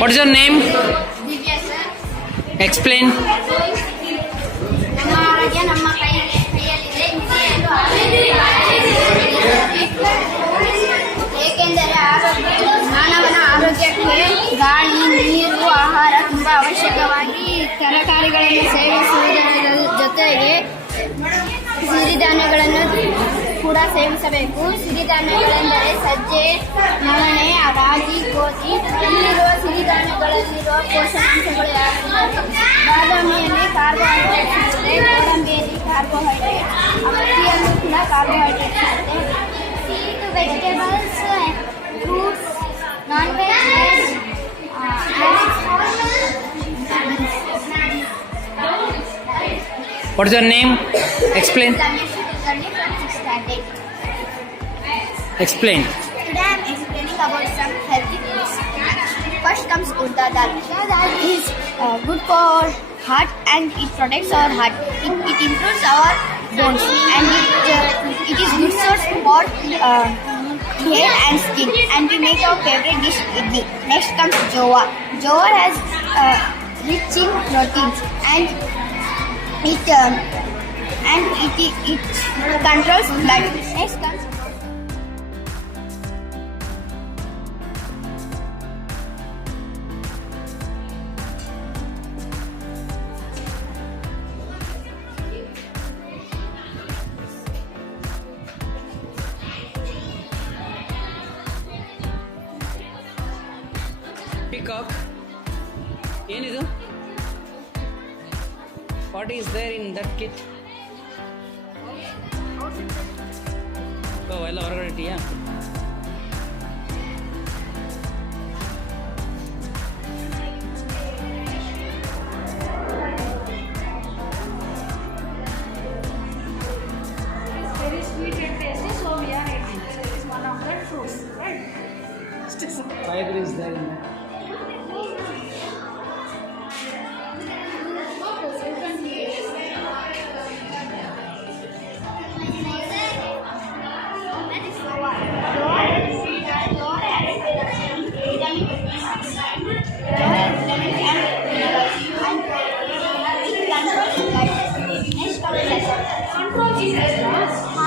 What is your name? Divya sir. Explain. ನಮ್ಮ ಆರೋಗ್ಯ ನಮ್ಮ ಕೈಯಲ್ಲಿದೆ. ಏಕೆಂದರೆ ಮಾನವನ ಆರೋಗ್ಯಕ್ಕೆ ಗಾಳಿ, ನೀರು, ಆಹಾರ ತುಂಬ ಅವಶ್ಯಕವಾಗಿ ತರಕಾರಿಗಳನ್ನು ಸೇವಿಸುವುದರ ಜೊತೆಗೆ ಸಿರಿಧಾನ್ಯಗಳನ್ನು ಕೂಡ ಸೇವಿಸಬೇಕು. ಸಿರಿಧಾನ್ಯಗಳೆಂದರೆ ಸಜ್ಜೆ, ನವಣೆ, ರಾಗಿ, ಗೋಧಿ. ಇಲ್ಲಿರುವ ಸಿರಿಧಾನ್ಯಗಳಲ್ಲಿರುವ ಪೋಷಕಾಂಶಗಳು ಯಾವುವು? ಬಾದಾಮಿಯಲ್ಲಿ ಕಾರ್ಬೋಹೈಡ್ರೇಟ್ ಇರುತ್ತೆ, ಗೋಡಂಬಿಯಲ್ಲಿ ಕಾರ್ಬೋಹೈಡ್ರೇಟ್, ಅಕ್ಕಿಯಲ್ಲೂ ಕೂಡ ಕಾರ್ಬೋಹೈಡ್ರೇಟ್ ಇರುತ್ತೆ. Vegetables, fruits, non veg, What is your name? Explain. Explain. Today I am explaining about some healthy foods. First comes Urda dal. Urda dal is good for heart and it protects our heart. It improves our bones and it is good source for hair and skin. And we make our favorite dish idli. Next comes jowar. Jowar has rich in proteins and it controls blood. Next comes Peacock. Enidu? What is there in that kit? Oh, ಎಲ್ಲ ಹೊರಗಡೆ ಇಟ್ಟಿಯಾ? Very sweet and tasty, so we are eating. It is one of the fruits, right? Fiber is there in that. Next comes